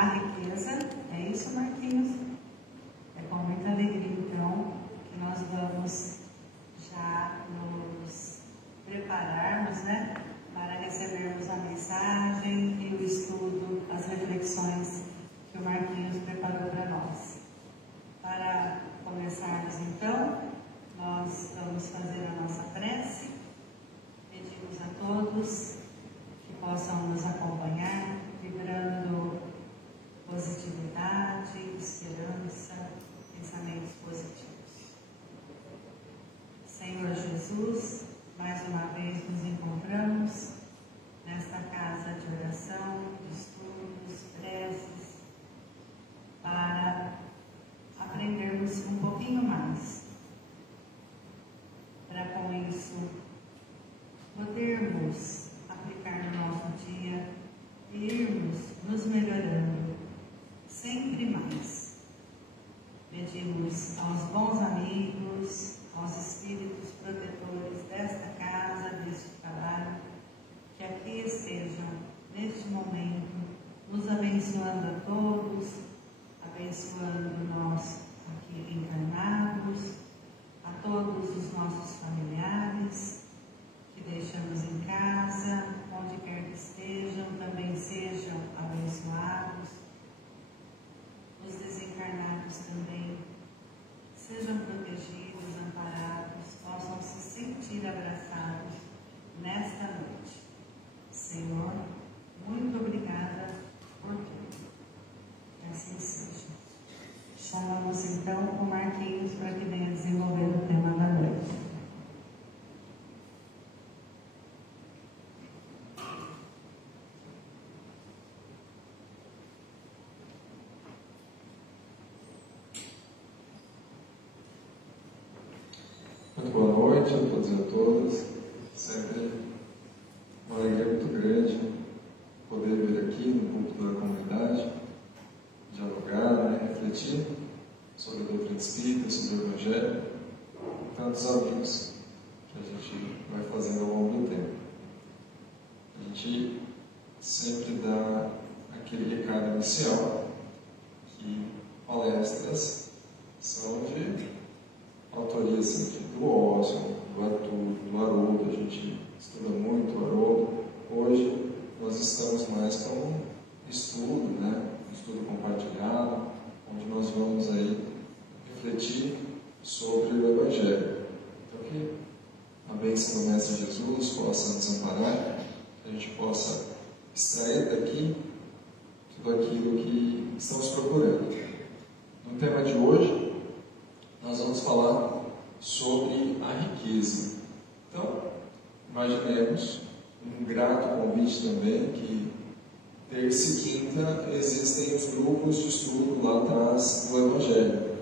a riqueza. É isso, Marquinhos? É com muita alegria, então, que nós vamos já nos prepararmos, né, para recebermos a mensagem e o estudo, as reflexões que o Marquinhos preparou para nós. Para começarmos, então, nós vamos fazer a nossa prece. Pedimos a todos que possam nos acompanhar, vibrando positividade, esperança, pensamentos positivos. Senhor Jesus, mais uma vez nos encontramos nesta casa de oração, de estudos, preces, para aprendermos um pouquinho mais, para com isso podermos aplicar no nosso dia e irmos nos melhorando sempre mais. Pedimos aos bons amigos, aos espíritos protetores desta casa, deste trabalho, que aqui estejam neste momento, nos abençoando a todos, abençoando nós aqui encarnados, a todos os nossos familiares que deixamos em casa, onde quer que estejam, também sejam abençoados. Os desencarnados também sejam protegidos, amparados, possam se sentir abraçados nesta noite. Senhor, muito obrigada por tudo. Que assim seja. Chamamos então o Marquinhos para que venha desenvolver o tema da noite. Muito boa noite a todos e a todas. Sempre uma alegria muito grande poder vir aqui no púlpito da comunidade, dialogar, refletir sobre a doutrina espírita, sobre o Evangelho, e tantos amigos que a gente vai fazendo ao longo do tempo. A gente sempre dá aquele recado inicial que palestras são de autoria assim, do Oswald, do Arthur, do Haroldo. A gente estuda muito o Haroldo. Hoje nós estamos mais para um estudo, um estudo compartilhado, onde nós vamos aí refletir sobre o Evangelho. Então que a bênção do Mestre Jesus possa nos amparar, que a gente possa extrair daqui tudo aquilo que estamos procurando. No tema de hoje, nós vamos falar sobre a riqueza. Então, imaginemos um grato convite também que terça e quinta existem os grupos de estudo lá atrás do Evangelho.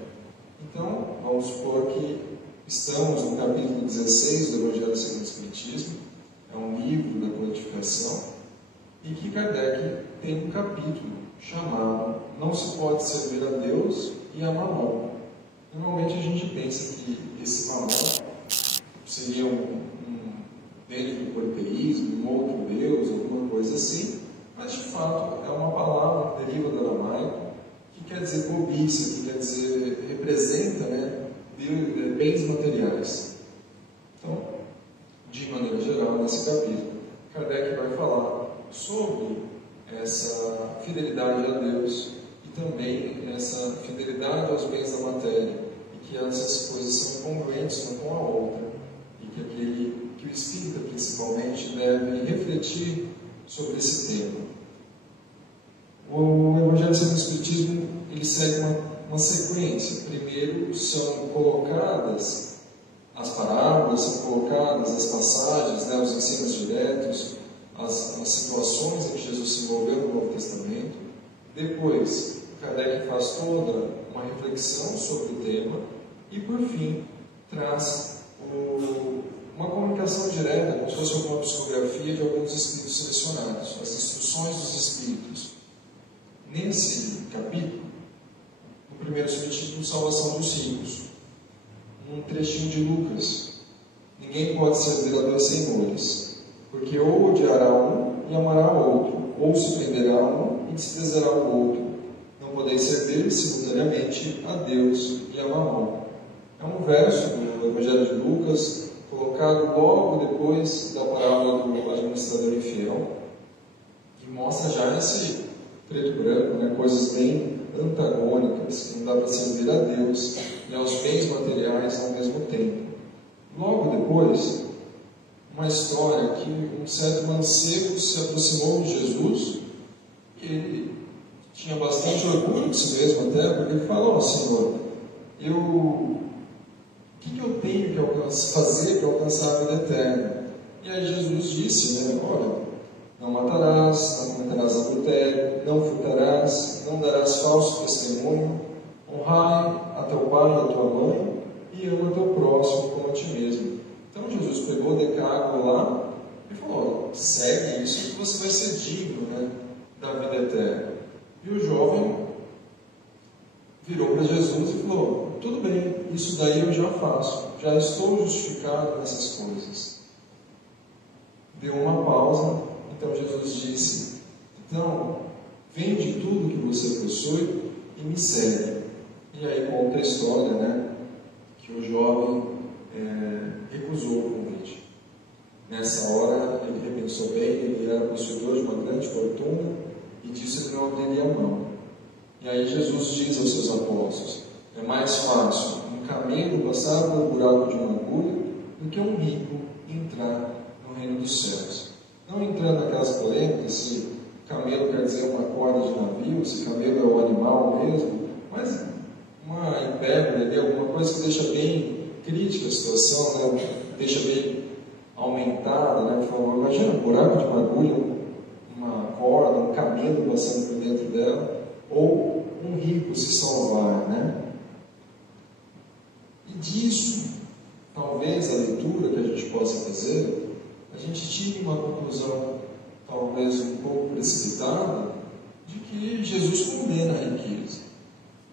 Então, vamos supor que estamos no capítulo 16 do Evangelho segundo o Espiritismo, é um livro da codificação, e que Kardec tem um capítulo chamado Não se pode servir a Deus e a Mamon. Normalmente a gente pensa que esse mamon seria dentro do politeísmo, um outro Deus, alguma coisa assim, mas de fato é uma palavra que deriva do aramaico, que quer dizer cobiça, que quer dizer, representa bens materiais. Então, de maneira geral, nesse capítulo, Kardec vai falar sobre essa fidelidade a Deus e também essa fidelidade aos bens da matéria, e que essas coisas são congruentes uma com a outra, e que o espírita principalmente deve refletir sobre esse tema. O Evangelho segundo o Espiritismo ele segue uma sequência. Primeiro são colocadas as parábolas, são colocadas as passagens, os ensinos diretos, as situações em que Jesus se envolveu no Novo Testamento. Depois, Kardec faz toda uma reflexão sobre o tema e, por fim, traz uma comunicação direta, como se fosse uma psicografia de alguns espíritos selecionados, as instruções dos espíritos. Nesse capítulo, o primeiro subtítulo, Salvação dos Ricos, um trechinho de Lucas: ninguém pode servir a dois senhores, porque ou odiará um e amará o outro, ou se prenderá a um e desprezará o outro. Não podeis servir simultaneamente a Deus e a Mamon. É um verso do Evangelho de Lucas, colocado logo depois da parábola do administrador infiel, que mostra já esse preto e branco, né? Coisas bem antagônicas, que não dá para servir a Deus e aos bens materiais ao mesmo tempo. Logo depois, uma história que um certo mancebo se aproximou de Jesus, e ele tinha bastante orgulho de si mesmo até, porque ele falou: Senhor, o que eu tenho que fazer para alcançar a vida eterna? E aí Jesus disse, né, olha, não matarás, não cometerás adultério, não furtarás, não darás falso testemunho, honrai a teu pai e a tua mãe, e ama teu próximo como a ti mesmo. Então Jesus pegou o decálogo lá e falou: segue isso que você vai ser digno, né, da vida eterna. E o jovem virou para Jesus e falou: tudo bem, isso daí eu já faço, já estou justificado nessas coisas. Deu uma pausa, então Jesus disse: então, vende tudo que você possui e me segue. E aí conta a história, né, que o jovem recusou o convite. Nessa hora ele repensou bem, ele era possuidor de uma grande fortuna e disse que não abriria a mão. E aí Jesus diz aos seus apóstolos: é mais fácil um camelo passar pelo buraco de uma agulha do que um rico entrar no reino dos céus. Não entrando naquelas polêmicas se camelo quer dizer uma corda de navio, se camelo é o animal mesmo, mas uma hipérbole ali, alguma coisa que deixa bem crítica a situação, né? Deixa bem aumentada, né? Imagina um buraco de uma agulha, uma corda, um camelo passando por dentro dela, ou um rico se salvar, né? E disso, talvez a leitura que a gente possa fazer, a gente tire uma conclusão talvez um pouco precipitada de que Jesus condena a riqueza.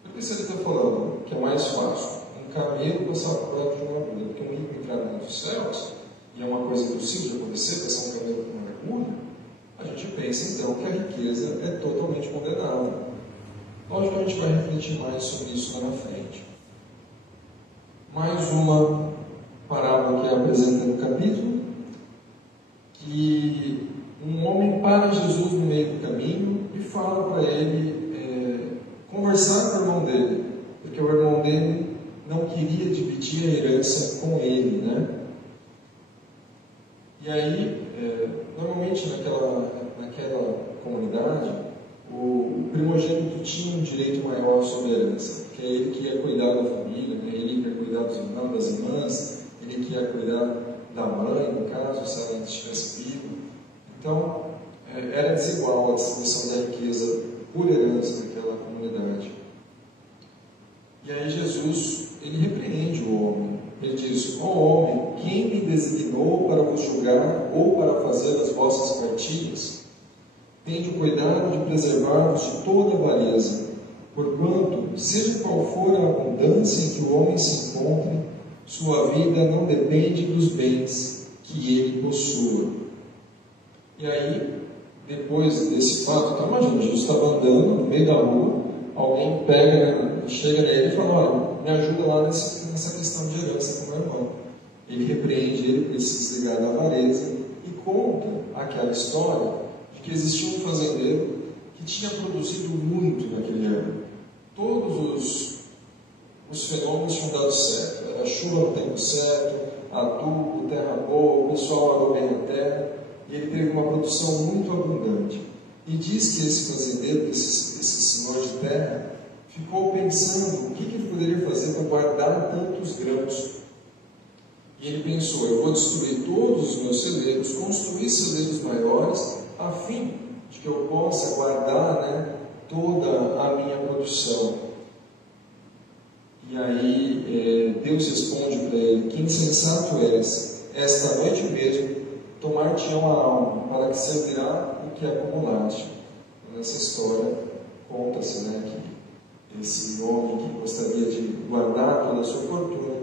Porque se ele está falando que é mais fácil um camelo passar por buraco de uma agulha do que um rico entrar dentro dos céus, e é uma coisa possível de acontecer, passar um camelo por uma agulha, a gente pensa então que a riqueza é totalmente condenável. Lógico que a gente vai refletir mais sobre isso lá na frente. Mais uma parábola que apresenta no capítulo, que um homem para Jesus no meio do caminho e fala para ele conversar com o irmão dele, porque o irmão dele não queria dividir a herança com ele, né? E aí, normalmente naquela comunidade, o primogênito tinha um direito maior sobre a herança, porque é ele que ia cuidar da família, né? Ele que ia cuidar dos irmãos, das irmãs, ele que ia cuidar da mãe, no caso, se ela estivesse viva. Então, era desigual a distribuição da riqueza por herança naquela comunidade. E aí Jesus, ele repreende o homem. Ele diz: ó homem, quem me designou para vos julgar ou para fazer as vossas partilhas? Tende cuidado de preservar-vos de toda avareza, porquanto, seja qual for a abundância em que o homem se encontre, sua vida não depende dos bens que ele possua. E aí, depois desse fato, então imagina, Jesus estava andando no meio da rua, alguém chega nele e fala: olha, me ajuda lá nessa questão de herança com meu irmão. Ele repreende ele por se desligar da avareza e conta aquela história de que existia um fazendeiro que tinha produzido muito naquele ano. Todos os fenômenos tinham dado certo. Era chuva no tempo certo, adubo, terra boa, o pessoal arou bem a terra, e ele teve uma produção muito abundante. E diz que esse fazendeiro, esse senhor de terra, ficou pensando o que ele poderia fazer para guardar tantos grãos. E ele pensou: eu vou destruir todos os meus celeiros, construir celeiros maiores, a fim de que eu possa guardar, né, toda a minha produção. E aí Deus responde para ele: que insensato és, esta noite mesmo tomar-te-ão a alma, para que servirá o que acumulaste. Nessa história conta-se, né, que esse homem que gostaria de guardar toda a sua fortuna,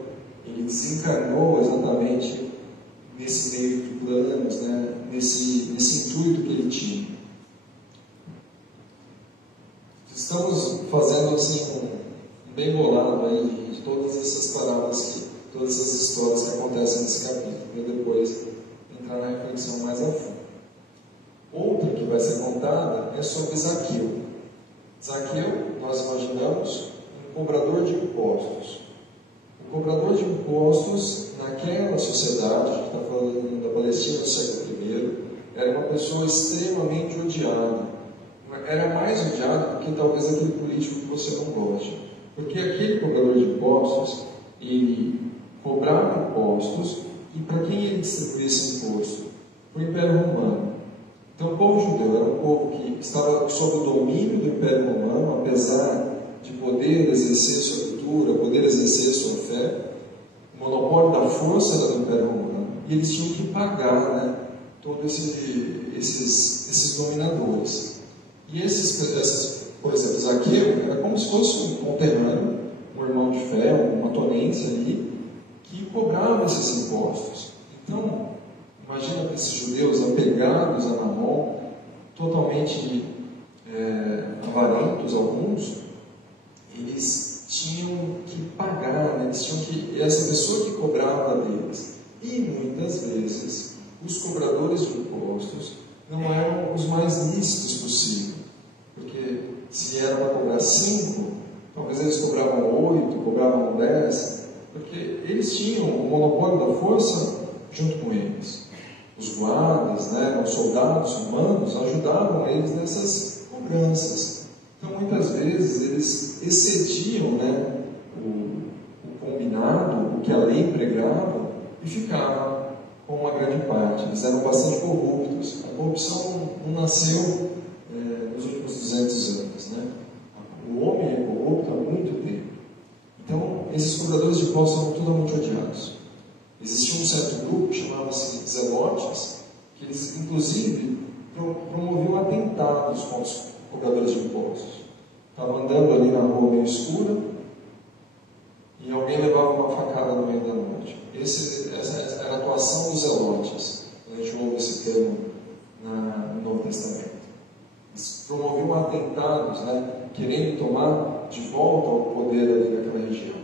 ele desencarnou exatamente nesse meio de planos, né, nesse intuito que ele tinha. Estamos fazendo assim um bem bolado aí de todas essas parábolas, todas essas histórias que acontecem nesse capítulo, para depois entrar na reflexão mais a fundo. Outra que vai ser contada é sobre Zaqueu. Zaqueu, nós imaginamos, um cobrador de impostos. O cobrador de impostos, naquela sociedade, a gente está falando da Palestina do século I, era uma pessoa extremamente odiada. Era mais odiado do que talvez aquele político que você não goste. Porque aquele cobrador de impostos, ele cobrava impostos, e para quem ele distribuía esse imposto? Para o Império Romano. Então o povo judeu era um povo que estava sob o domínio do Império Romano, apesar de poder exercer sua cultura, poder exercer sua fé. O monopólio da força era do Império Romano, e eles tinham que pagar, né, todos esses dominadores. E por exemplo, Zaqueu era como se fosse um conterrâneo, um irmão de fé, uma tonense ali, que cobrava esses impostos. Então, imagina para esses judeus apegados a Namon, totalmente avarentos alguns, eles tinham que pagar, né? Eles tinham que, essa pessoa que cobrava deles. E muitas vezes, os cobradores de impostos não eram os mais lícitos possível. Porque se era para cobrar 5, talvez eles cobravam 8, cobravam 10, porque eles tinham o monopólio da força junto com eles. Os guardas, né, os soldados humanos ajudavam eles nessas cobranças. Então, muitas vezes, eles excediam, né, o combinado, o que a lei pregava, e ficavam com uma grande parte. Eles eram bastante corruptos. A corrupção não nasceu nos últimos 200 anos. Né? O homem é corrupto há muito tempo. Então, esses cobradores de impostos eram totalmente odiados. Existia um certo grupo que chamava-se Zelotes, que eles, inclusive, promoviam atentados contra os cobradores de impostos. Estava andando ali na rua meio escura e alguém levava uma facada no meio da noite. Essa era a atuação dos Zelotes, quando a gente ouve esse termo no Novo Testamento. Eles promoviam atentados, né, querendo tomar de volta o poder ali naquela região.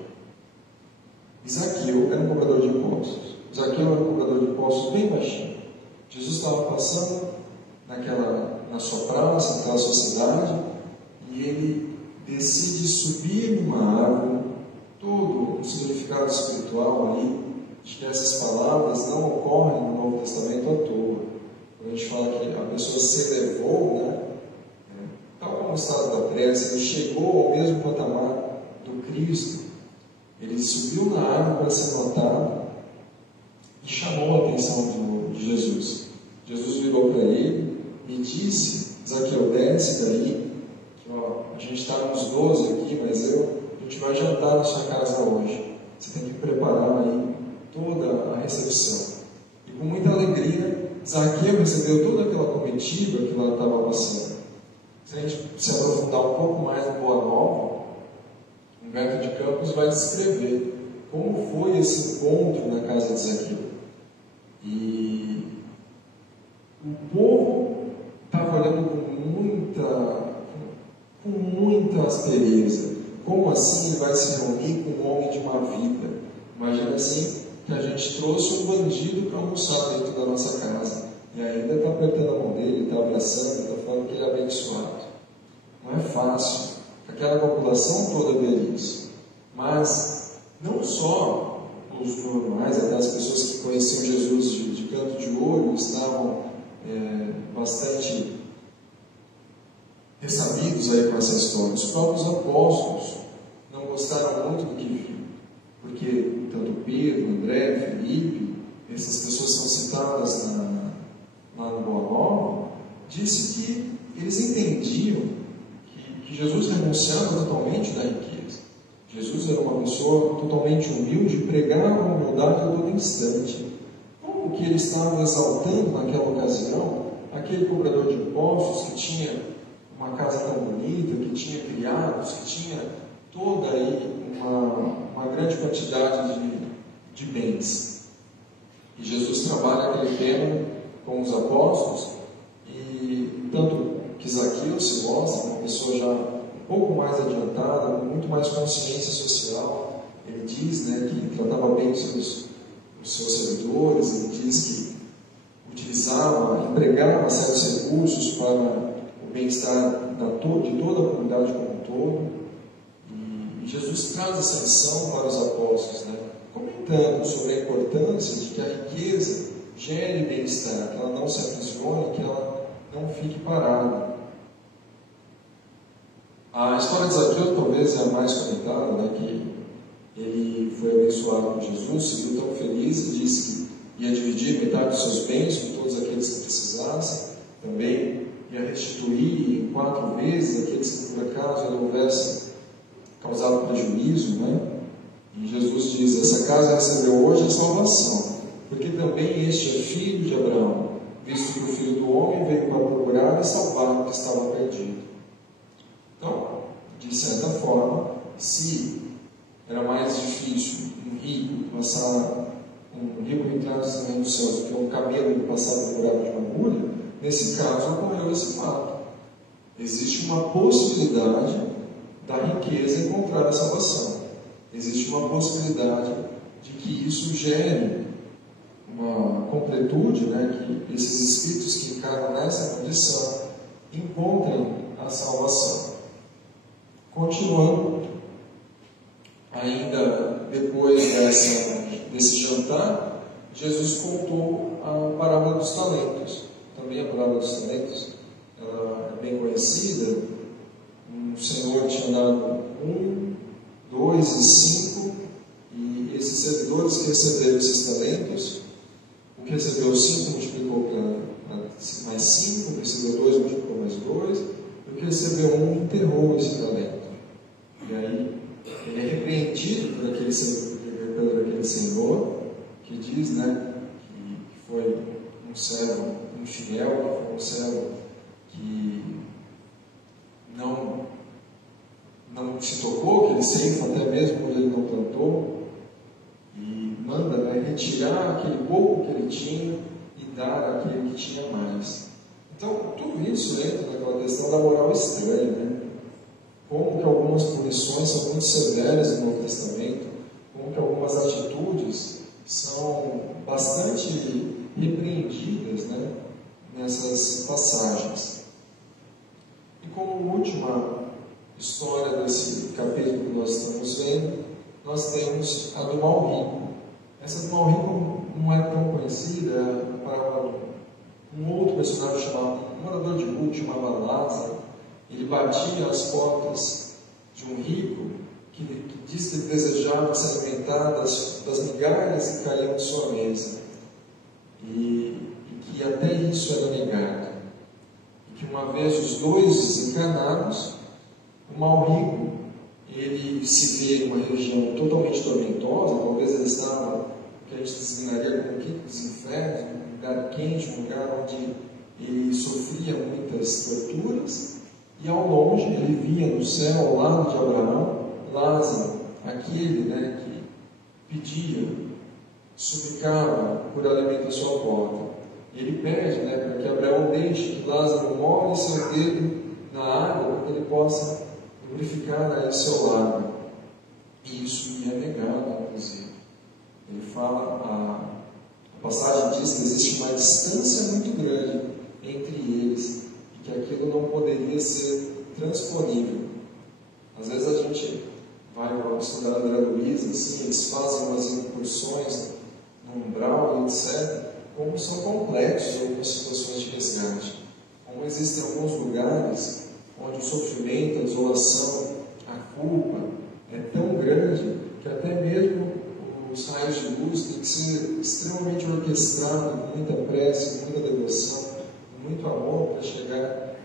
E Zaqueu era um cobrador de impostos. Zaqueu era um cobrador de impostos bem baixinho. Jesus estava passando na sua praça, naquela sua cidade, e ele decide subir numa árvore. Todo o significado espiritual ali, de que essas palavras não ocorrem no Novo Testamento à toa. Quando a gente fala que a pessoa se elevou, né, tal como o estado da prece, ele chegou ao mesmo patamar do Cristo. Ele subiu na árvore para ser notado e chamou a atenção de Jesus. Jesus virou para ele e disse: Zaqueu, desce daí, que a gente está nos 12 aqui, mas a gente vai jantar na sua casa hoje. Você tem que preparar aí toda a recepção. E com muita alegria, Zaqueu recebeu toda aquela comitiva que lá estava passando. Se a gente se aprofundar um pouco mais no Boa Nova, Humberto de Campos vai descrever como foi esse encontro na casa de Zaqueu. E o povo estava olhando com muita aspereza. Como assim ele vai se reunir com um homem de má vida? Imagina assim que a gente trouxe um bandido para almoçar dentro da nossa casa. E ainda está apertando a mão dele, está abraçando, está falando que ele é abençoado. Não é fácil. Aquela população toda vê isso. Mas não só os normais, até as pessoas que conheciam Jesus de canto de olho, estavam bastante ressabidos aí com essa história. Os próprios apóstolos não gostaram muito do que viram, porque tanto Pedro, André, Felipe, essas pessoas são citadas lá no Boa Nova, disse que eles entendiam que Jesus renunciava totalmente da riqueza. Jesus era uma pessoa totalmente humilde e pregava a humildade a todo instante. Como que ele estava exaltando naquela ocasião aquele cobrador de impostos que tinha uma casa tão bonita, que tinha criados, que tinha toda aí uma grande quantidade de bens. E Jesus trabalha aquele tema com os apóstolos, e tanto que Zaqueu se mostra uma pessoa já pouco mais adiantado, com muito mais consciência social. Ele diz, né, que tratava bem os seus servidores, ele diz que empregava certos recursos para o bem-estar de toda a comunidade como um todo. E Jesus traz essa lição para os apóstolos, né, comentando sobre a importância de que a riqueza gere bem-estar, que ela não se aprisione, que ela não fique parada. A história de Zaqueu talvez é a mais comentada, né, que ele foi abençoado por Jesus, se viu tão feliz e disse que ia dividir metade dos seus bens com todos aqueles que precisassem, também ia restituir em 4 vezes aqueles que por acaso ele houvesse causado prejuízo, né? E Jesus diz: essa casa recebeu hoje a salvação, porque também este é filho de Abraão, visto que o Filho do Homem veio para procurar e salvar o que estava perdido. Então, de certa forma, se era mais difícil um rico entrar no reino dos céus do que um camelo passar por buraco de uma agulha, nesse caso ocorreu esse fato. Existe uma possibilidade da riqueza encontrar a salvação. Existe uma possibilidade de que isso gere uma completude, né, que esses espíritos que encarnam nessa condição encontrem a salvação. Continuando, ainda depois desse jantar, Jesus contou a parábola dos talentos. Também a parábola dos talentos ela é bem conhecida. Um senhor tinha dado 1, 2 e 5, e esses servidores que receberam esses talentos, o que recebeu 5 multiplicou para mais 5, o que recebeu 2 multiplicou mais 2, e o que recebeu 1 enterrou esse talento. E aí ele é repreendido por aquele senhor, que diz, né, que foi um servo infiel, que foi um servo que não se tocou, que ele ceifa até mesmo quando ele não plantou, e manda, né, retirar aquele pouco que ele tinha e dar àquele que tinha mais. Então, tudo isso entra naquela questão da moral estranha, né? Como que algumas punições são muito severas no Novo Testamento, como que algumas atitudes são bastante repreendidas, né, nessas passagens. E como última história desse capítulo que nós estamos vendo, nós temos a do mal rico. Essa do mal rico não é tão conhecida, é para um outro personagem chamado, um morador de rua chamado Lázaro. Ele batia às portas de um rico que disse que desejava se alimentar das migalhas que caíam de sua mesa, e que até isso era negado. E que uma vez os dois desencanados, o mal rico, ele se vê em uma região totalmente tormentosa, talvez ele estava, que a gente designaria como quinto dos infernos, um lugar quente, um lugar onde ele sofria muitas torturas, e ao longe ele via no céu, ao lado de Abraão, Lázaro, aquele, né, que pedia, suplicava por alimento à sua porta. E ele pede, né, para que Abraão deixe que Lázaro molhe seu dedo na água, para que ele possa lubrificar aí seu lábio. E isso lhe é negado, inclusive. Ele fala, a passagem diz que existe uma distância muito grande entre eles, e que aquilo não poderia ser transponível. Às vezes a gente vai estudar a André Luiz, assim, eles fazem umas incursões no umbral e etc., como são complexos algumas situações de resgate. Como existem alguns lugares onde o sofrimento, a desolação, a culpa é tão grande que até mesmo os raios de luz têm que ser extremamente orquestrados, com muita prece, com muita devoção, com muito amor, para chegar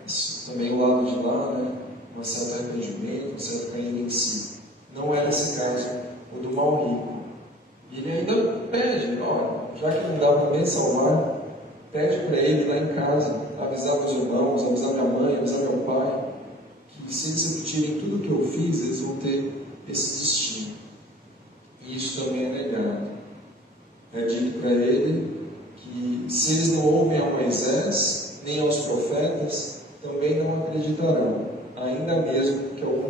também ao lado de lá, né, um certo arrependimento, um certo carinho em si. Não é nesse caso o do mal rico. E ele ainda pede, olha, já que não dá para me salvar, pede para ele lá em casa, avisar meus irmãos, avisar minha mãe, avisar meu pai, que se eles repetirem tudo o que eu fiz, eles vão ter esse destino. E isso também é negado. É dito para ele que se eles não ouvem a Moisés, nem aos profetas, também não acreditarão, ainda mesmo que algum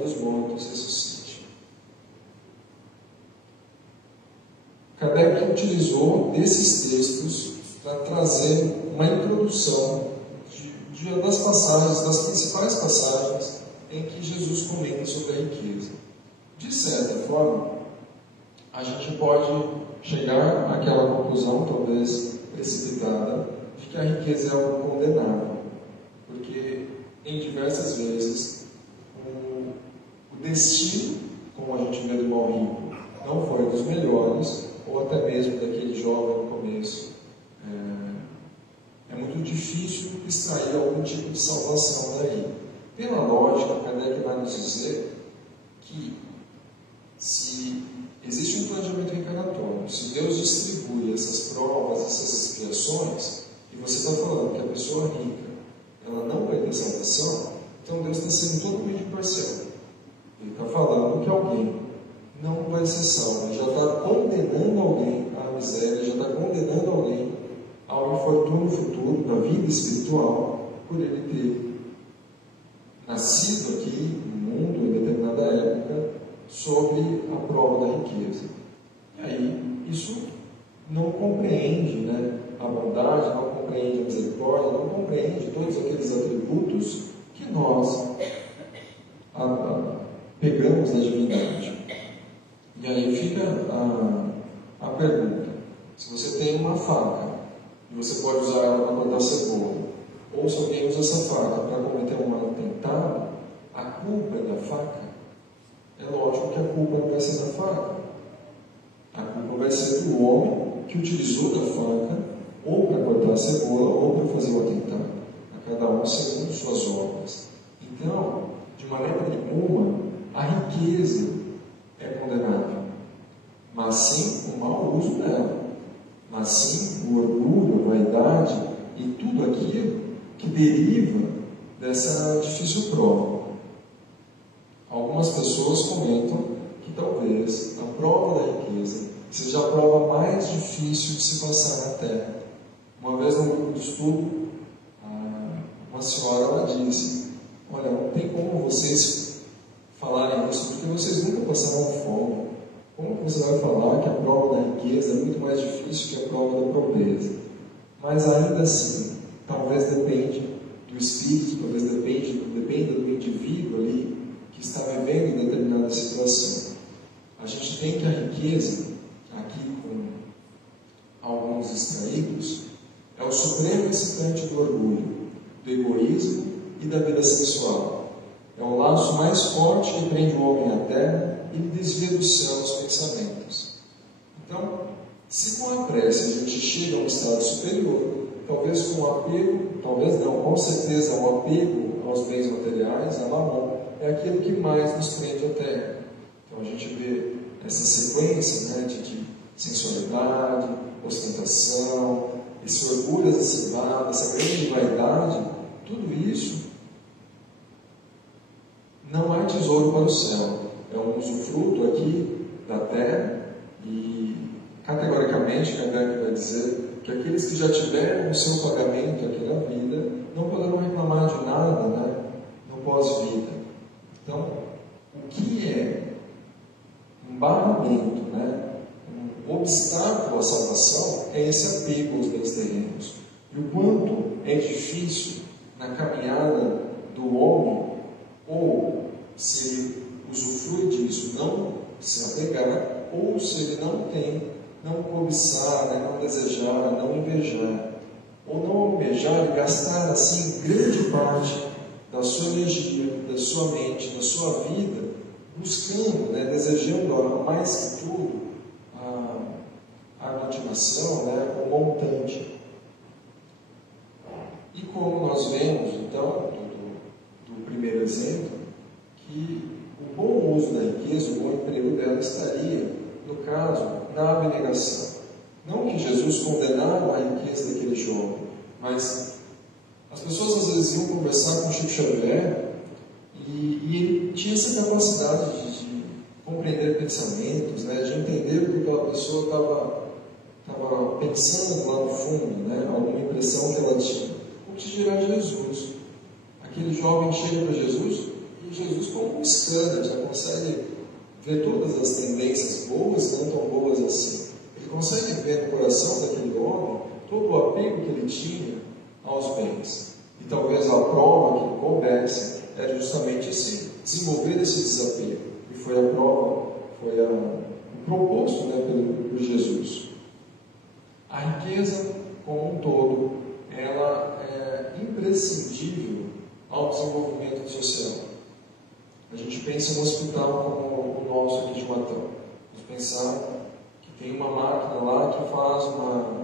Kardec utilizou desses textos para trazer uma introdução das passagens, das principais passagens em que Jesus comenta sobre a riqueza. De certa forma, a gente pode chegar àquela conclusão, talvez precipitada, de que a riqueza é algo condenável, porque em diversas vezes o destino, como a gente vê do mal rico, não foi dos melhores, ou até mesmo daquele jovem no começo. É muito difícil extrair algum tipo de salvação daí. Pela lógica, Kardec vai nos dizer que se existe um planejamento reencarnatório, se Deus distribui essas provas, essas expiações, e você está falando que a pessoa rica, ela não vai ter salvação, então Deus está sendo totalmente imparcial. Ele está falando que alguém não vai ser salvo, ele já está condenando alguém à miséria, já está condenando alguém ao infortúnio futuro da vida espiritual, por ele ter nascido aqui no mundo, em determinada época, sobre a prova da riqueza. E aí, isso não compreende, né, a bondade, não compreende a misericórdia, não compreende todos aqueles atributos que nós pegamos da divindade. E aí fica a pergunta: se você tem uma faca e você pode usar ela para cortar cebola, ou se alguém usa essa faca para cometer um atentado, a culpa é da faca? É lógico que a culpa não vai ser da faca. A culpa vai ser do homem que utilizou da faca ou para cortar a cebola ou para fazer o atentado. A cada um segundo suas obras. Então, de maneira nenhuma, a riqueza é condenável, mas sim o mau uso dela, mas sim o orgulho, a vaidade e tudo aquilo que deriva dessa difícil prova. Algumas pessoas comentam que talvez a prova da riqueza seja a prova mais difícil de se passar na Terra. Uma vez no grupo de estudo, uma senhora ela disse: olha, não tem como vocês falarem isso, porque vocês nunca passaram fome. Como que você vai falar que a prova da riqueza é muito mais difícil que a prova da pobreza? Mas ainda assim, talvez depende do espírito, talvez dependa do indivíduo ali que está vivendo em determinada situação. A gente tem que a riqueza, aqui com alguns extraídos, é o supremo excitante do orgulho, do egoísmo e da vida sexual. É o laço mais forte que prende o homem à terra e lhe desvia do céu os pensamentos. Então, se com a prece a gente chega a um estado superior, talvez com o apego, talvez não, com certeza o apego aos bens materiais, a mamon, é aquilo que mais nos prende à terra. Então a gente vê essa sequência, né, de sensualidade, ostentação, esse orgulho exacerbado, essa grande vaidade, tudo isso não é tesouro para o céu, é um usufruto aqui da terra. E categoricamente Kardec vai dizer que aqueles que já tiveram o seu pagamento aqui na vida não poderão reclamar de nada, né, no pós-vida. Então, o que é um barramento, né, um obstáculo à salvação é esse apego aos bens terrenos. E o quanto é difícil na caminhada do homem, ou se ele usufrui disso, não se apegar, ou se ele não tem, não cobiçar, né, não desejar, não invejar, ou não almejar e gastar assim grande parte da sua energia, da sua mente, da sua vida, buscando, né, desejando mais que tudo a motivação, né, o montante. E como nós vemos, então, do primeiro exemplo, que o bom uso da riqueza, o bom emprego dela estaria, no caso, na abnegação. Não que Jesus condenava a riqueza daquele jovem, mas as pessoas às vezes iam conversar com Chico Xavier e ele tinha essa capacidade de compreender pensamentos, né, de entender o que aquela pessoa estava pensando lá no fundo, né, alguma impressão que ela tinha. O que dirá Jesus? Aquele jovem chega para Jesus e Jesus, como um scanner, já consegue ver todas as tendências boas e não tão boas assim. Ele consegue ver no coração daquele homem todo o apego que ele tinha aos bens. E talvez a prova que coubesse era justamente desenvolver esse desapego. E foi a prova, foi o proposto, né, por Jesus. A riqueza, como um todo, ela é imprescindível ao desenvolvimento social. A gente pensa no hospital como o nosso aqui de Matão. Vamos pensar que tem uma máquina lá que faz uma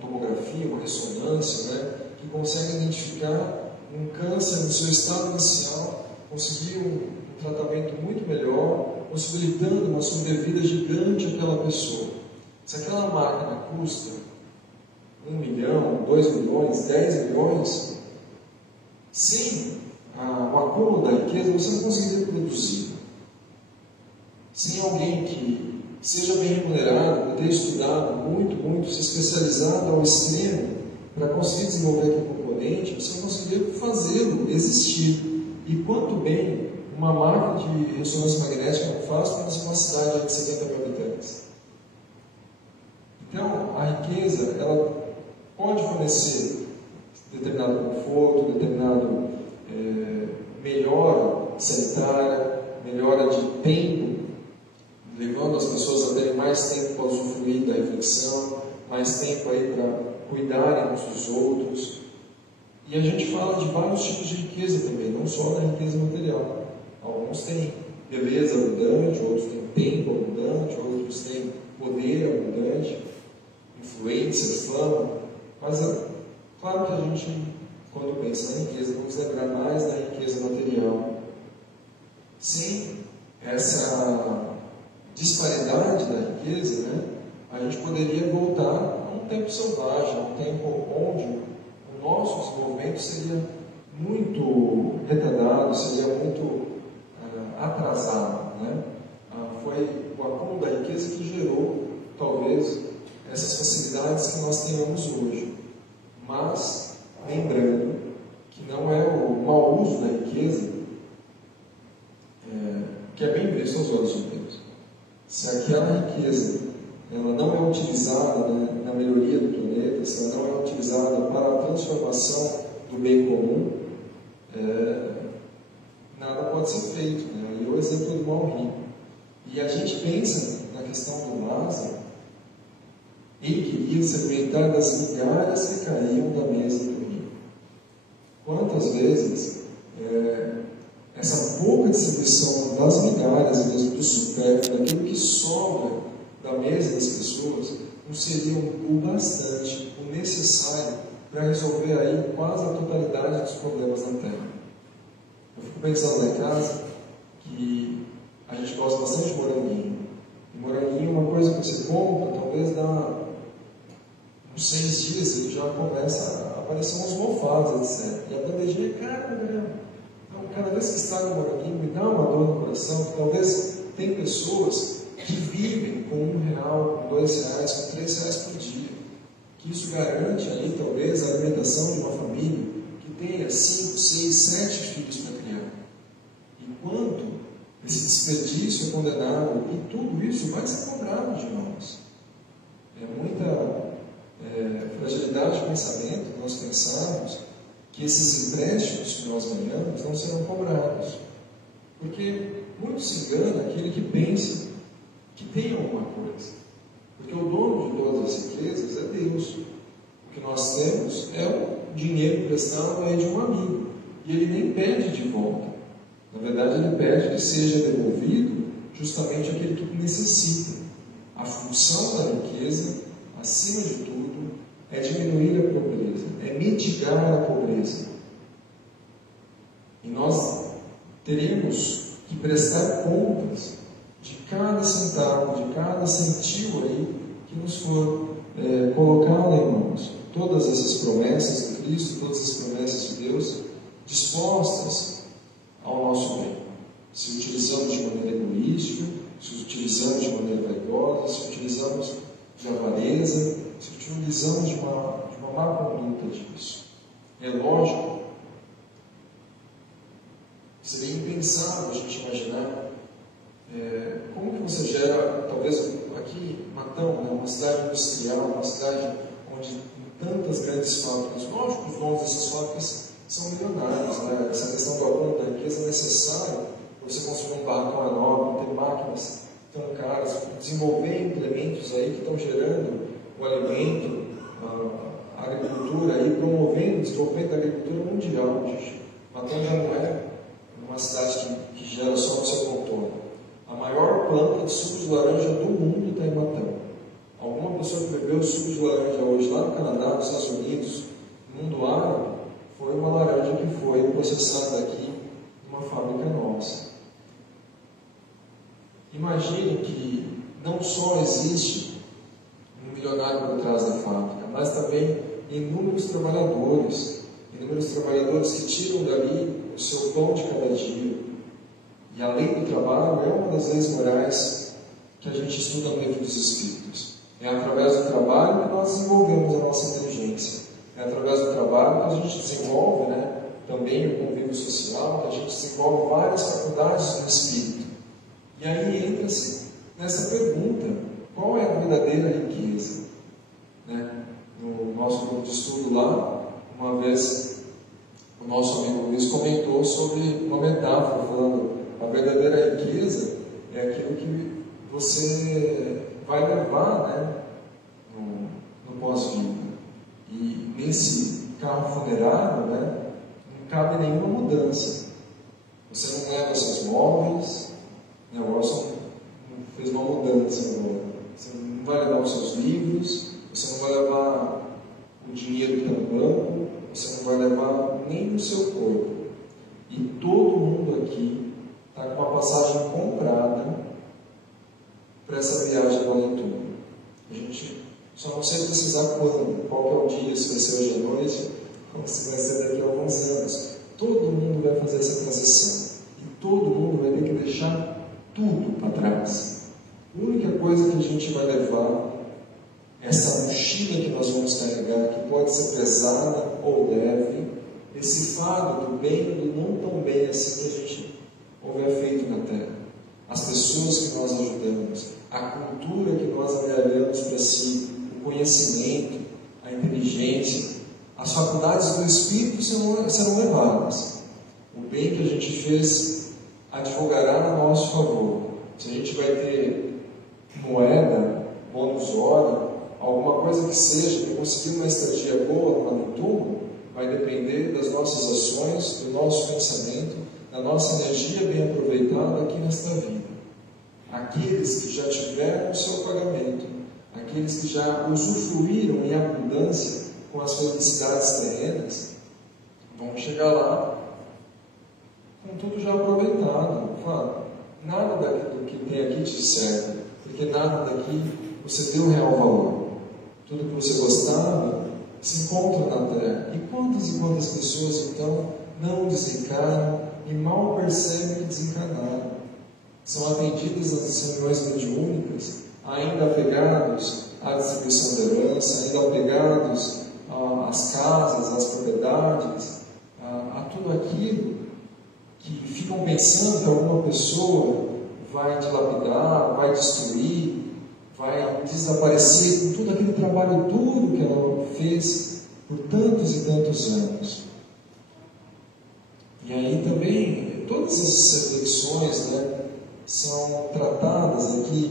tomografia, uma ressonância, né, que consegue identificar um câncer no seu estado inicial, conseguir um tratamento muito melhor, possibilitando uma sobrevida gigante àquela pessoa. Se aquela máquina custa 1 milhão, 2 milhões, 10 milhões, sem o acúmulo da riqueza, você não conseguiria produzir. Sem alguém que seja bem remunerado, que tenha estudado muito, se especializado ao extremo para conseguir desenvolver aquele componente, você não conseguiria fazê-lo existir. E quanto bem uma máquina de ressonância magnética não faz para uma cidade de 70 mil habitantes. Então, a riqueza, ela pode fornecer determinado conforto, determinado melhora sanitária, melhora de tempo, levando as pessoas a terem mais tempo para usufruir da reflexão, mais tempo aí para cuidarem uns dos outros. E a gente fala de vários tipos de riqueza também, não só da riqueza material. Alguns têm beleza abundante, outros têm tempo abundante, outros têm poder abundante, influência, fama. Mas é claro que a gente, quando pensa na riqueza, vamos lembrar mais da riqueza material. Sem essa disparidade da riqueza, né, a gente poderia voltar a um tempo selvagem, a um tempo onde o nosso desenvolvimento seria muito retardado, seria muito atrasado, né? Foi o acúmulo da riqueza que gerou, talvez, essas facilidades que nós tenhamos hoje. Mas, lembrando que não é o mau uso da riqueza que é bem visto aos olhos de Deus. Se aquela riqueza ela não é utilizada, né, na melhoria do planeta, se ela não é utilizada para a transformação do bem comum, nada pode ser feito, né? E o exemplo do mal rico. E a gente pensa na questão do Lázaro, ele queria se alimentar das migalhas que caíam da mesa do rico. Quantas vezes essa pouca distribuição das migalhas e do supérfluo, daquilo que sobra da mesa das pessoas, não seria o bastante, o necessário para resolver aí quase a totalidade dos problemas da Terra. Eu fico pensando lá em casa que a gente gosta bastante de moranguinho. E moranguinho é uma coisa que você compra, talvez dá uns 6 dias ele já começa a aparecer uns mofados, etc. E a bandejinha é cara, caramba. Então, cada vez que estraga o moranguinho, me dá uma dor no coração, que talvez tem pessoas que vivem com R$1, com R$2, com R$3 por dia. Que isso garante ali, talvez, a alimentação de uma família que tenha 5, 6, 7 filhos para criar. Enquanto esse desperdício é condenado, e tudo isso vai ser cobrado de nós. É muita fragilidade de pensamento nós pensarmos que esses empréstimos que nós ganhamos não serão cobrados. Porque muito se engana aquele que pensa que tem alguma coisa. Porque o dono de todas as riquezas é Deus. O que nós temos é o dinheiro emprestado aí de um amigo. E ele nem pede de volta. Na verdade, ele pede que seja devolvido justamente aquele que necessita. A função da riqueza, acima de tudo, é diminuir a pobreza, é mitigar a pobreza. E nós teremos que prestar contas de cada centavo, de cada centil aí que nos for colocado em mãos. Todas essas promessas de Cristo, todas as promessas de Deus, dispostas ao nosso bem. Se utilizamos de maneira egoísta, se utilizamos de maneira vaidosa, se utilizamos de avareza, se utilizamos de uma má conduta disso. É lógico, seria impensável a gente imaginar como que você gera, talvez aqui, Matão, né? Uma cidade industrial, uma cidade onde tem tantas grandes fábricas. Lógico, os donos dessas fábricas são milionários, né? Essa questão do acúmulo da riqueza é necessária para você construir um barracão enorme, ter máquinas tão caras, desenvolver implementos aí que estão gerando o alimento, a agricultura e promovendo o desenvolvimento da agricultura mundial. Matão já não é uma cidade que gera só no seu contorno. A maior planta de suco de laranja do mundo está em Matão. Alguma pessoa que bebeu suco de laranja hoje lá no Canadá, nos Estados Unidos, no mundo árabe, foi uma laranja que foi processada aqui numa fábrica nossa. Imagine que não só existe um milionário por trás da fábrica, mas também inúmeros trabalhadores que tiram dali o seu pão de cada dia. E a lei do trabalho é uma das leis morais que a gente estuda no Livro dos Espíritos. É através do trabalho que nós desenvolvemos a nossa inteligência. É através do trabalho que a gente desenvolve, né, também o convívio social, que a gente desenvolve várias faculdades do espírito. E aí entra-se nessa pergunta: qual é a verdadeira riqueza? Né? No nosso grupo de estudo lá, uma vez, o nosso amigo Luiz comentou sobre uma metáfora, falando: a verdadeira riqueza é aquilo que você vai levar, né, no pós-vida. E nesse carro funerário, né, não cabe nenhuma mudança. Você não leva seus móveis, né, o Orson fez uma mudança agora. Você não vai levar os seus livros, você não vai levar o dinheiro que está no banco, você não vai levar nem o seu corpo. E todo mundo aqui está com uma passagem comprada para essa viagem do além-túmulo. A gente só não sei precisar quando, qual que é o dia, se vai ser hoje à noite, ou se vai ser daqui a alguns anos. Todo mundo vai fazer essa transição. E todo mundo vai ter que deixar tudo para trás. A única coisa que a gente vai levar, essa mochila que nós vamos carregar, que pode ser pesada ou leve, esse fardo do bem e do não tão bem assim que a gente houver feito na Terra. As pessoas que nós ajudamos, a cultura que nós amealhamos para si, o conhecimento, a inteligência, as faculdades do Espírito serão levadas. O bem que a gente fez advogará a nosso favor. Se a gente vai ter moeda, bônus hora, alguma coisa que seja, para conseguir uma estadia boa no além-túmulo, vai depender das nossas ações, do nosso pensamento, da nossa energia bem aproveitada aqui nesta vida. Aqueles que já tiveram o seu pagamento, aqueles que já usufruíram em abundância com as felicidades terrenas, vão chegar lá com tudo já aproveitado. Claro, nada do que tem aqui te serve, porque nada daqui você deu real valor. Tudo que você gostava se encontra na Terra. E quantas pessoas então não desencarnam e mal percebem que desencarnaram? São atendidas nas reuniões mediúnicas, ainda apegados à distribuição da herança, ainda apegados às casas, às propriedades, a tudo aquilo que ficam pensando que alguma pessoa vai dilapidar, vai destruir, vai desaparecer com todo aquele trabalho duro que ela fez por tantos e tantos anos. E aí também, todas essas reflexões, né, são tratadas aqui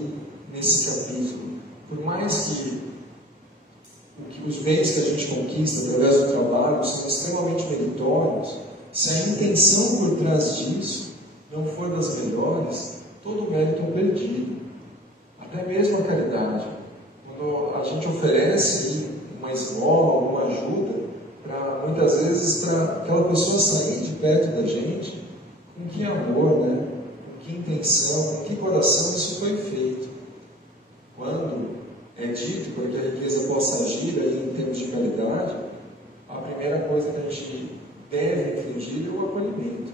nesse capítulo. Por mais que os bens que a gente conquista através do trabalho são extremamente meritórios, se a intenção por trás disso não for das melhores, todo o mérito é perdido. Até mesmo a caridade. Quando a gente oferece uma esmola, uma ajuda, muitas vezes para aquela pessoa sair de perto da gente, com que amor, né? Com que intenção, com que coração isso foi feito. Quando é dito para que a riqueza possa agir aí em termos de caridade, a primeira coisa que a gente deve infligir é o acolhimento.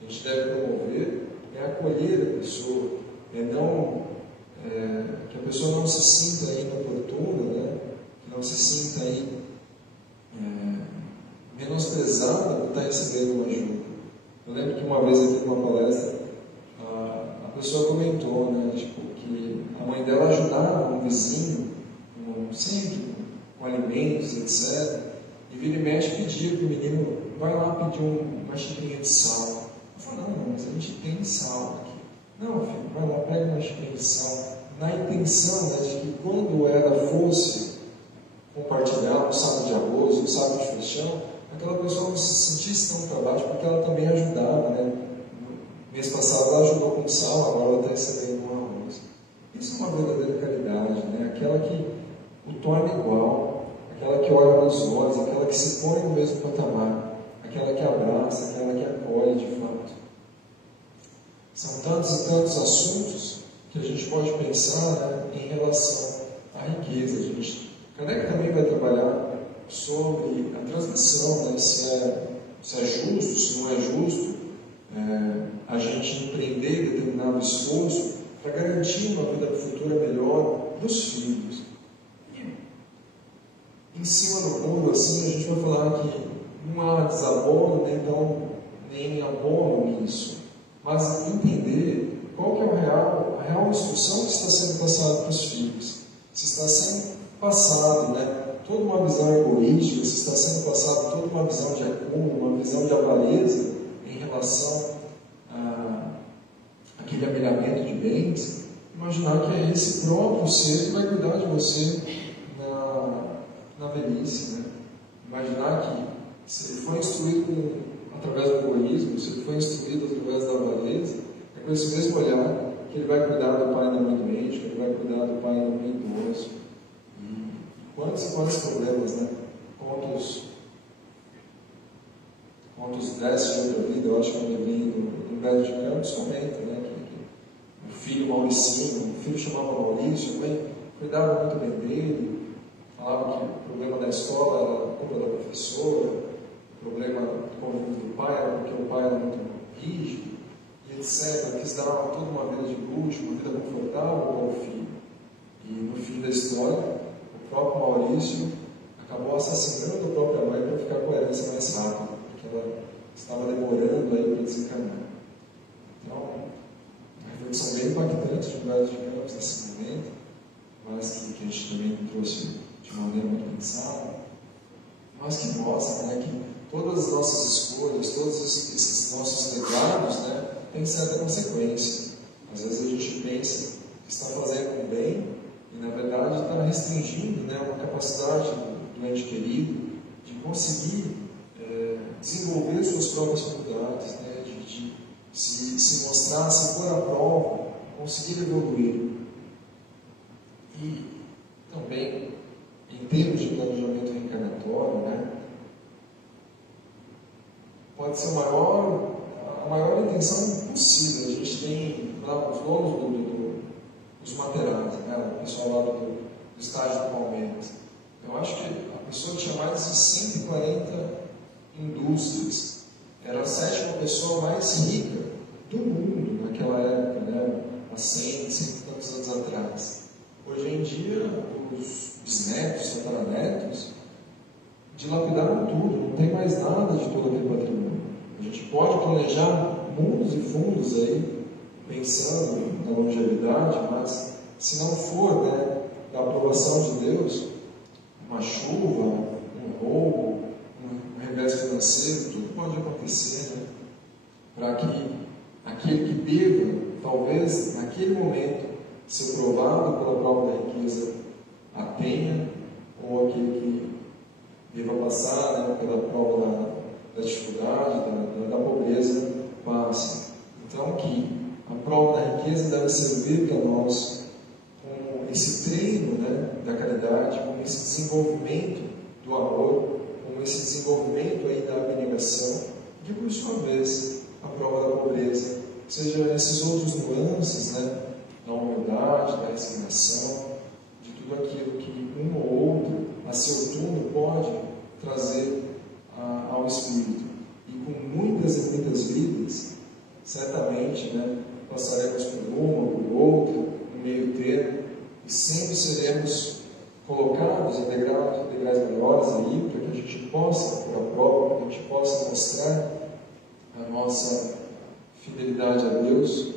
A gente deve promover é acolher a pessoa, que a pessoa não se sinta aí inoportuna, né? Que não se sinta aí menosprezada por estar recebendo uma ajuda. Eu lembro que uma vez eu fiz uma palestra, a pessoa comentou, né, tipo, que a mãe dela ajudava um vizinho, sempre com alimentos, etc. E vira e mexe pedia que o menino vai lá pedir uma xicrinha de sal. Eu falei, não, mas a gente tem sal aqui. Não, filho, vai lá, pega uma xicrinha de sal. Na intenção, né, de que quando ela fosse compartilhar um saco de arroz, um saco de feijão, aquela pessoa não se sentisse tão para baixo, porque ela também ajudava, né? No mês passado ela ajudou com sal, agora ela está recebendo um arroz. Isso é uma verdadeira caridade, né? Aquela que o torna igual, aquela que olha nos olhos, aquela que se põe no mesmo patamar, aquela que abraça, aquela que acolhe de fato. São tantos e tantos assuntos que a gente pode pensar, né, em relação à riqueza. Kardec também vai trabalhar sobre a transmissão, né, se é justo, se não é justo, a gente empreender determinado esforço para garantir uma vida futura melhor para os filhos. Em cima do muro, assim, a gente vai falar que não há desabono, né, então, nem abono nisso, mas entender qual que é a real instrução que está sendo passada para os filhos. Se está sendo passado, né, toda uma visão egoística, se está sendo passado toda uma visão de acúmulo, uma visão de avareza em relação àquele amelhamento de bens, imaginar que é esse próprio ser que vai cuidar de você na velhice, né? Imaginar que se ele foi instruído através do egoísmo, se ele foi instruído através da avareza, é com esse mesmo olhar que ele vai cuidar do pai e da mãe doente, que ele vai cuidar do pai e da mãe idoso. E quantos problemas, né? Quantos testes de outra vida, eu acho que eu levei no Beto de Campos, comenta, né? Que o filho Mauricinho, o filho chamava Maurício, a mãe cuidava muito bem dele, falava que o problema da escola era culpa da professora, o problema do convívio do pai era porque o pai era muito rígido, e etc. Quis dar toda uma vida de luxo, uma vida confortável para o filho. E no fim da história, o próprio Maurício acabou assassinando a própria mãe para ficar com a herança mais rápida, porque ela estava demorando aí para desencarnar. Então, uma reflexão bem impactante de Beto de Campos nesse momento, mas que a gente também trouxe de maneira muito pensada, mas que mostra, né, que todas as nossas escolhas, todos esses nossos legados, né, têm certa consequência. Às vezes a gente pensa que está fazendo um bem e, na verdade, está restringindo, né, uma capacidade do ente querido de conseguir desenvolver suas próprias faculdades, né, de se mostrar, se pôr à prova, conseguir evoluir. E também, em termos de planejamento reencarnatório, né, pode ser a maior intenção possível. A gente tem lá os donos dos materiais, né, o pessoal lá do estádio do Palmeiras. Eu acho que a pessoa tinha mais de 140 indústrias. Era a 7ª pessoa mais rica do mundo naquela época, né, há 100 e tantos anos atrás. Hoje em dia, os bisnetos, tataranetos, dilapidaram tudo, não tem mais nada de todo aquele patrimônio. A gente pode planejar mundos e fundos aí, pensando na longevidade, mas se não for, né, da aprovação de Deus, uma chuva, um roubo, um revés financeiro, tudo pode acontecer, né, para que aquele que deva, talvez naquele momento, ser provado pela prova da riqueza a tenha, ou aquele que deva passar, né, pela prova da dificuldade, da pobreza, passe. Então, que a prova da riqueza deve servir para nós como esse treino, né, da caridade, como esse desenvolvimento do amor, como esse desenvolvimento aí da abnegação, que por sua vez a prova da pobreza seja esses outros nuances, né, da humildade, da resignação, de tudo aquilo que um ou outro, a seu turno, pode trazer ao Espírito. E com muitas e muitas vidas, certamente, né, passaremos por uma, por outra, no meio termo, e sempre seremos colocados em degraus melhores aí, para que a gente possa, por a prova, para que a gente possa mostrar a nossa fidelidade a Deus,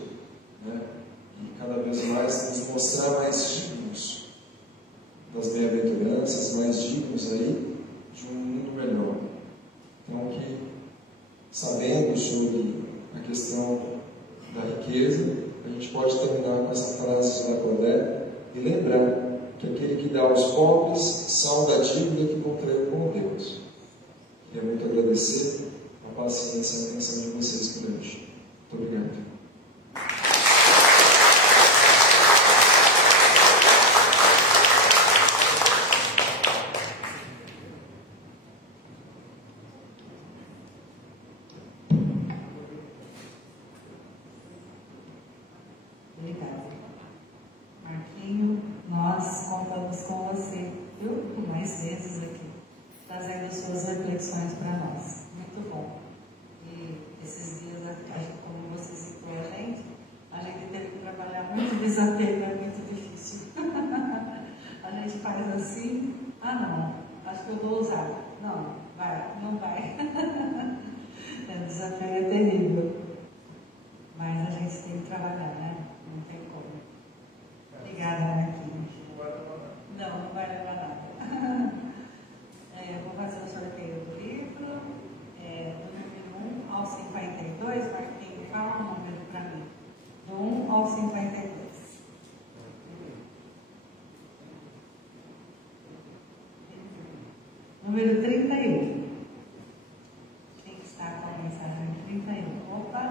né, mostrar mais dignos das bem-aventuranças, mais dignos aí de um mundo melhor. Então, que sabendo sobre a questão da riqueza, a gente pode terminar com essa frase de Lacordaire e lembrar que aquele que dá aos pobres salda a dívida que contraiu com Deus. Queria muito agradecer a paciência e a atenção de vocês por hoje. Muito obrigado. Obrigada. Marquinho, nós contamos com você, viu? Mais vezes aqui, trazendo suas reflexões para nós. Muito bom. E esses dias, como você citou a gente teve que trabalhar muito desapego, é muito difícil. A gente faz assim, não, acho que eu vou usar. Não, não vai. O desapego é terrível. Mas a gente tem que trabalhar, né? Não tem como. Obrigada, Marquinhos. Não vai levar nada. Eu vou fazer o sorteio do livro, do número 1 ao 52. Marquinhos, fala um número para mim. Do 1 ao 52. Número 31. Quem está com a mensagem 31? Opa!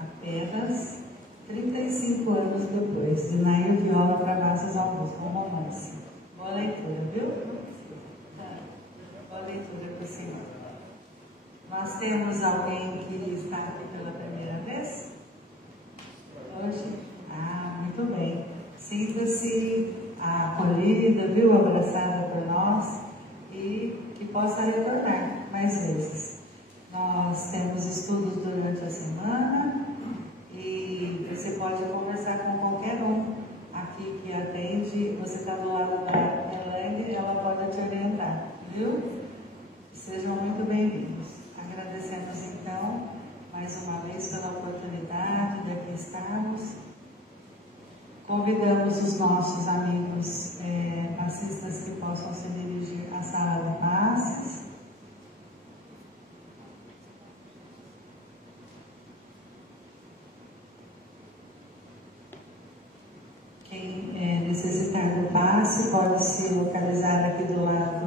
Apenas 35 anos depois, de Nair Viola Travassos Augusto, um romance. Boa leitura, viu? Boa leitura para o senhor. Nós temos alguém que está aqui pela primeira vez? Hoje? Muito bem. Sinta-se acolhida, viu? Abraçada por nós e que possa retornar mais vezes. Nós temos estudos durante a semana e você pode conversar com qualquer um aqui que atende. Você está do lado da Elaine, ela pode te orientar, viu? Sejam muito bem-vindos. Agradecemos então mais uma vez pela oportunidade de aqui estarmos. Convidamos os nossos amigos passistas que possam se dirigir à sala de passes. Quem necessitar do passe pode se localizar aqui do lado